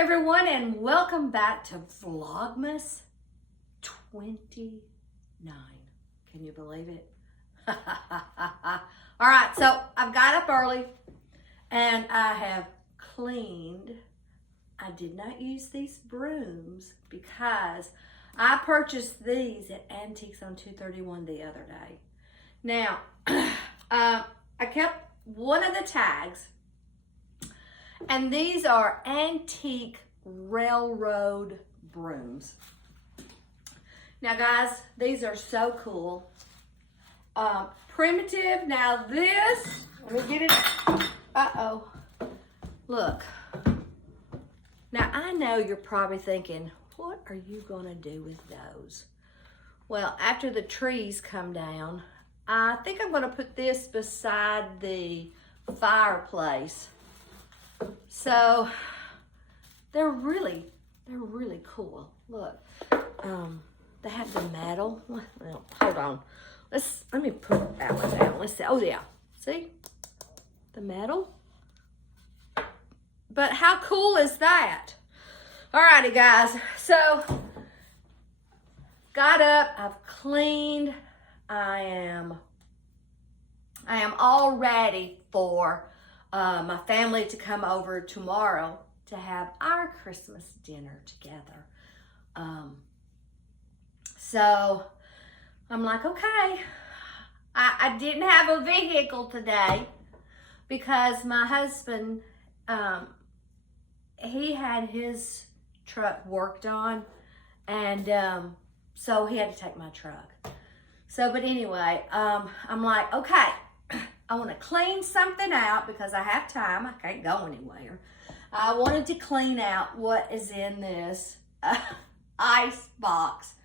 everyone, and welcome back to Vlogmas 29. Can you believe it? All right, so I've got up early and I have cleaned. I did not use these brooms because I purchased these at Antiques on 231 the other day. Now, I kept one of the tags, and these are antique railroad brooms. Now guys, these are so cool. Primitive. Now this, let me get it. Uh-oh. Look. Now I know you're probably thinking, what are you gonna do with those? Well, after the trees come down, I think I'm gonna put this beside the fireplace. So they're really cool. Look, they have the metal. Well, hold on. Let me put that one down. Let's see. Oh yeah, see the metal. But how cool is that? Alrighty, guys. So got up. I've cleaned. I am all ready for my family to come over tomorrow to have our Christmas dinner together. So I'm like, okay. I didn't have a vehicle today because my husband, he had his truck worked on, and so he had to take my truck. So, but anyway, I'm like, okay, I want to clean something out because I have time. I can't go anywhere. I wanted to clean out what is in this ice box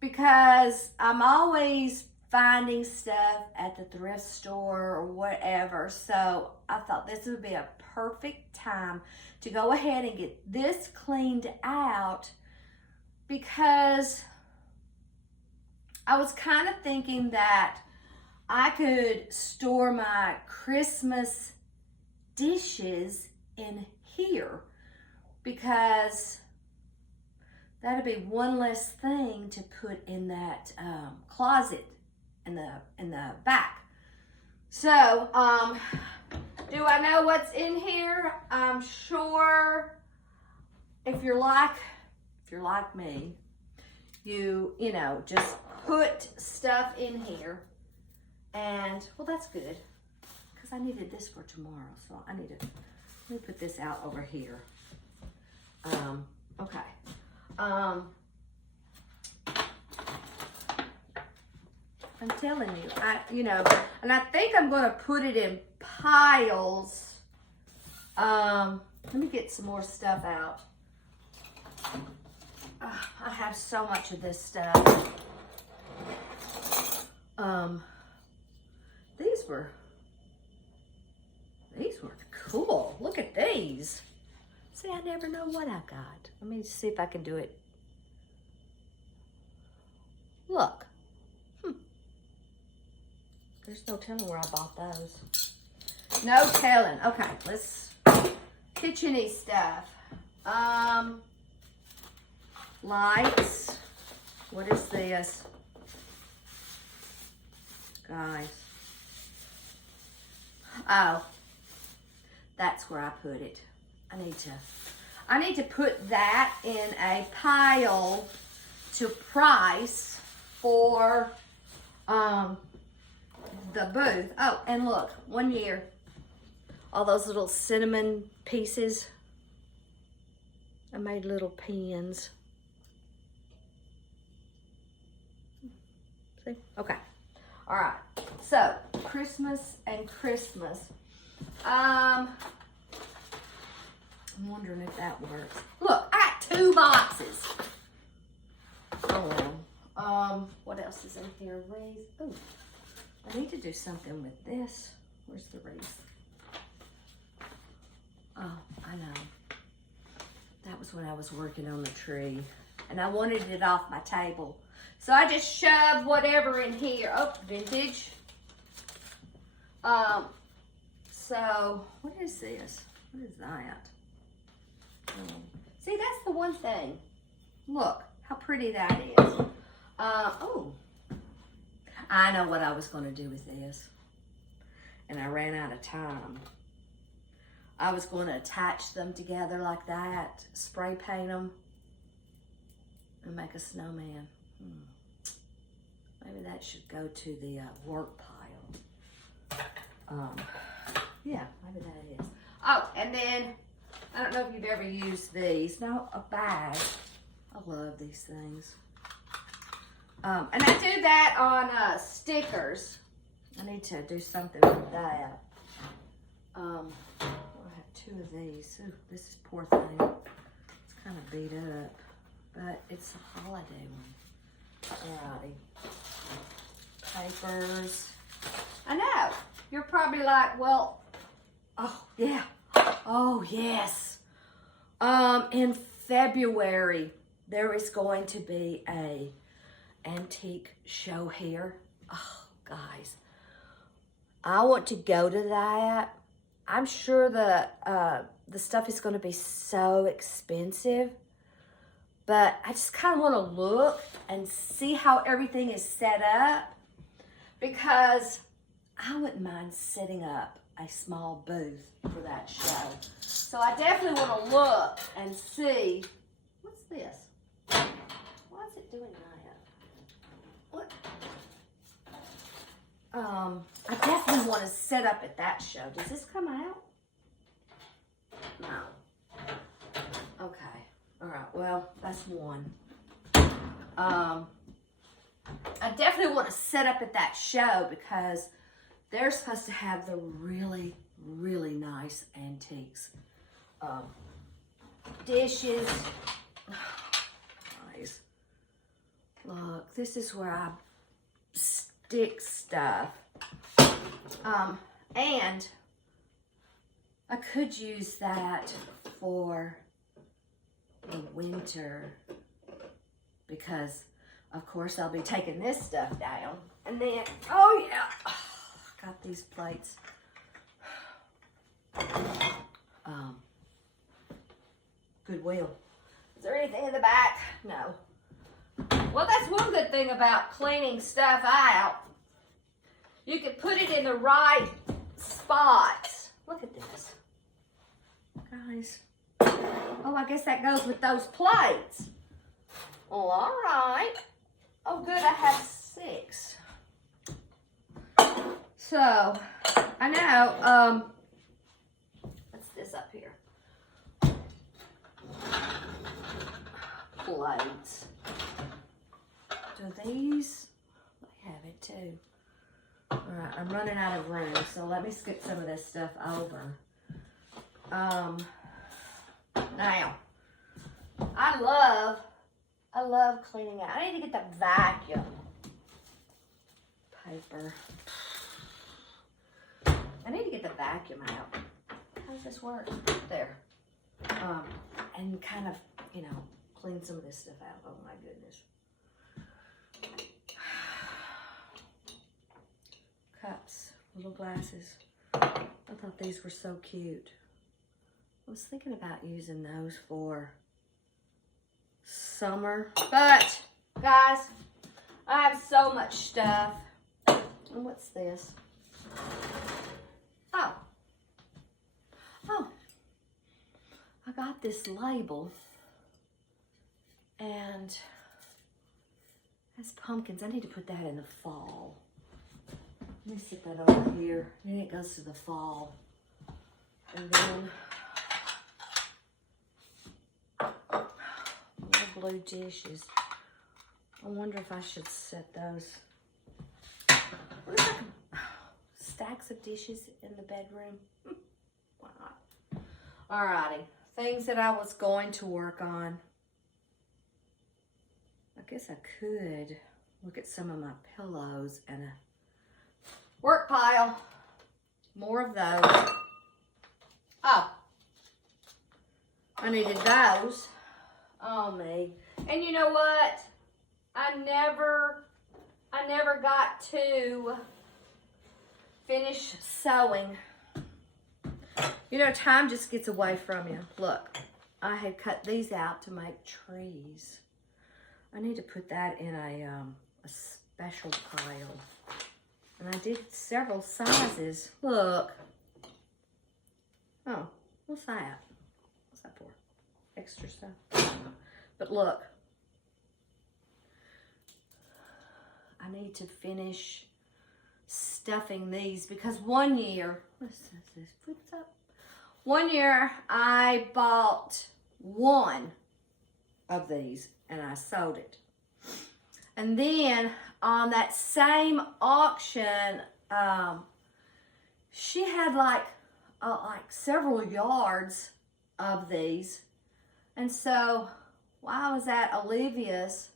because I'm always finding stuff at the thrift store or whatever. So I thought this would be a perfect time to go ahead and get this cleaned out because I was kind of thinking that I could store my Christmas dishes in here because that'd be one less thing to put in that closet in the back. So, do I know what's in here? I'm sure if you're like me, you know, just put stuff in here. And, well, that's good, because I needed this for tomorrow, so let me put this out over here. Okay. I'm telling you, and I think I'm going to put it in piles. Let me get some more stuff out. I have so much of this stuff. These were cool. Look at these. See, I never know what I got. Let me see if I can do it. Look. There's no telling where I bought those. No telling. Okay, let's kitchen-y stuff. Lights. What is this? Guys. Oh, that's where I put it. I need to put that in a pile to price for the booth. Oh, and look, 1 year, all those little cinnamon pieces. I made little pins. See? Okay. All right. So, Christmas and Christmas. I'm wondering if that works. Look, I got 2 boxes. Oh, what else is in here? Wreath. Oh, I need to do something with this. Where's the wreath? Oh, I know. That was when I was working on the tree, and I wanted it off my table. So I just shoved whatever in here. Oh, vintage. So, what is this? What is that? See, that's the one thing. Look how pretty that is. Oh, I know what I was going to do with this. And I ran out of time. I was going to attach them together like that, spray paint them, and make a snowman. Maybe that should go to the work pile. Yeah, maybe that is. Oh, and then, I don't know if you've ever used these. No, a bag. I love these things. And I do that on stickers. I need to do something with that. I have 2 of these. Ooh, this is poor thing. It's kind of beat up, but it's a holiday one. Alrighty. Papers. I know. You're probably like, well, oh yeah. Oh yes. In February, there is going to be a antique show here. Oh, guys. I want to go to that. I'm sure the stuff is going to be so expensive, but I just kind of want to look and see how everything is set up, because I wouldn't mind setting up a small booth for that show. So I definitely want to look and see. What's this? Why is it doing that? What? I definitely want to set up at that show. Does this come out? No. Okay. All right. Well, that's one. I definitely want to set up at that show because they're supposed to have the really, really nice antiques. Dishes. Guys. Look, this is where I stick stuff. And I could use that for the winter because, of course, I'll be taking this stuff down. And then, oh yeah, got these plates. Goodwill. Is there anything in the back? No. Well, that's one good thing about cleaning stuff out. You can put it in the right spots. Look at this. Guys. Oh, I guess that goes with those plates. Well, all right. Oh, good, I have 6. So, I know, what's this up here? Plates. Do these? They have it too. All right, I'm running out of room, so let me skip some of this stuff over. Now, I love cleaning out. I need to get the vacuum paper. I need to get the vacuum out. How does this work? There. And kind of, you know, clean some of this stuff out. Oh my goodness. Cups, little glasses. I thought these were so cute. I was thinking about using those for summer, but guys, I have so much stuff. And what's this? Oh, I got this label, and that's pumpkins. I need to put that in the fall. Let me set that over here. Then it goes to the fall. And then little blue dishes. I wonder if I should set those. What is that? Stacks of dishes in the bedroom. Why not? Alrighty. Things that I was going to work on. I guess I could look at some of my pillows and a work pile. More of those. Oh. I needed those. Oh, me. And you know what? I never got to finish sewing. You know, time just gets away from you. Look. I had cut these out to make trees. I need to put that in a special pile. And I did several sizes. Look. Oh, what's that? What's that for? Extra stuff. But look. I need to finish stuffing these because one year, what's this? Flips up. One year I bought one of these and I sold it. And then on that same auction, she had like several yards of these. And so while I was at Olivia's,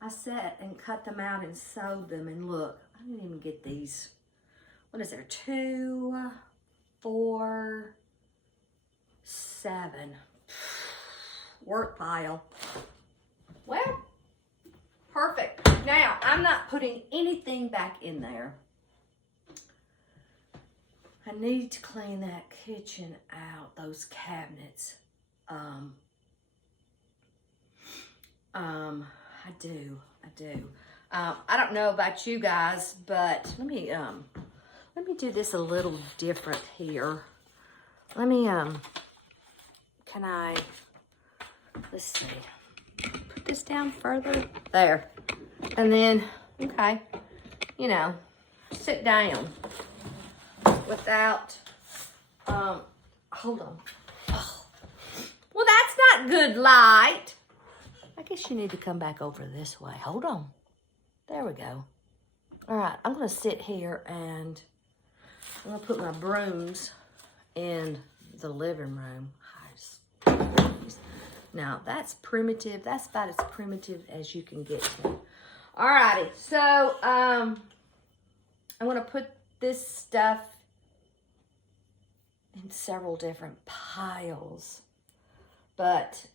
I sat and cut them out and sewed them. And look, I didn't even get these. What is there? 2, 4, 7. Work pile. Well, perfect. Now, I'm not putting anything back in there. I need to clean that kitchen out, those cabinets. I do. I don't know about you guys, but let me do this a little different here. Let me, let's see, put this down further, there. And then, okay, you know, sit down without, hold on. Oh. Well, that's not good light. I guess you need to come back over this way. Hold on. There we go. All right, I'm going to sit here and I'm going to put my brooms in the living room. Now, that's primitive. That's about as primitive as you can get to. All righty, so I'm going to put this stuff in several different piles. But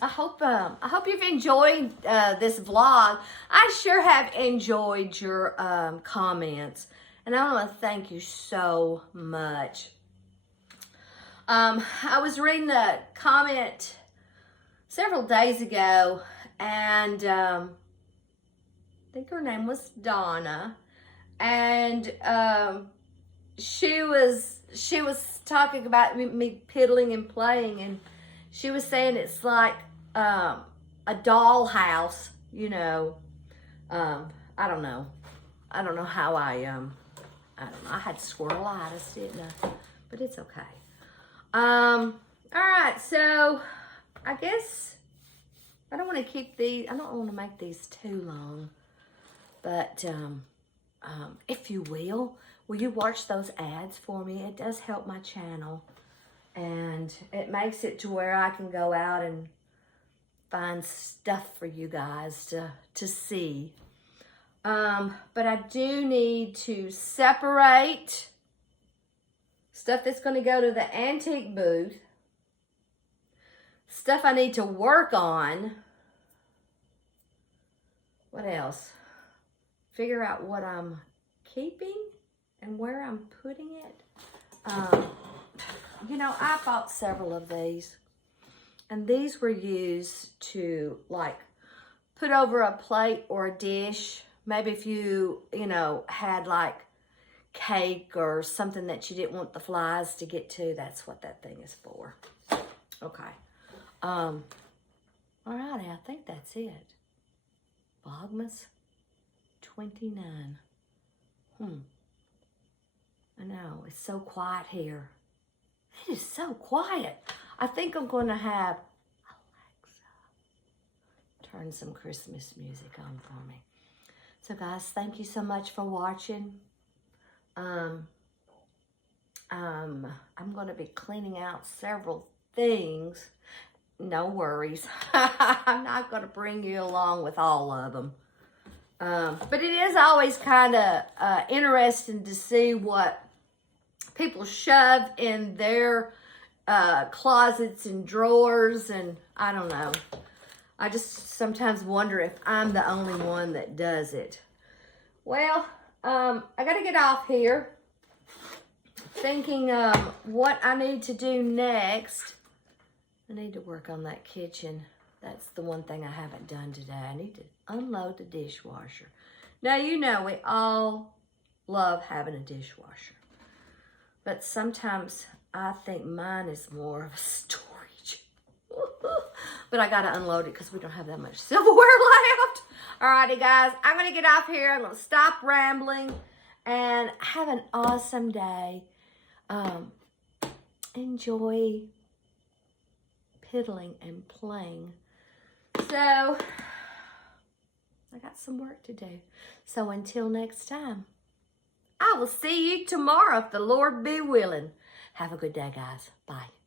I hope you've enjoyed this vlog. I sure have enjoyed your comments, and I want to thank you so much. I was reading a comment several days ago, and I think her name was Donna, and she was talking about me piddling and playing, and she was saying it's like a dollhouse, you know. I don't know how I don't know. I had squirrelitis, didn't I? But it's okay. All right, so I guess I don't want to keep these. I don't want to make these too long, but if you will you watch those ads for me? It does help my channel, and it makes it to where I can go out and find stuff for you guys to see. But I do need to separate stuff that's going to go to the antique booth, stuff I need to work on. What else? Figure out what I'm keeping and where I'm putting it. You know, I bought several of these, and these were used to like put over a plate or a dish. Maybe if you know, had like cake or something that you didn't want the flies to get to, that's what that thing is for. Okay. All righty, I think that's it. Vlogmas 29. I know, it's so quiet here. It is so quiet. I think I'm going to have Alexa turn some Christmas music on for me. So guys, thank you so much for watching. I'm going to be cleaning out several things. No worries. I'm not going to bring you along with all of them. But it is always kind of interesting to see what people shove in their closets and drawers, and I don't know. I just sometimes wonder if I'm the only one that does it. Well, I got to get off here. thinking what I need to do next. I need to work on that kitchen. That's the one thing I haven't done today. I need to unload the dishwasher. Now, you know, we all love having a dishwasher. But sometimes I think mine is more of a storage. But I got to unload it because we don't have that much silverware left. Alrighty, guys. I'm going to get off here. I'm going to stop rambling. And have an awesome day. Enjoy piddling and playing. So, I got some work to do. So until next time, I will see you tomorrow if the Lord be willing. Have a good day, guys. Bye.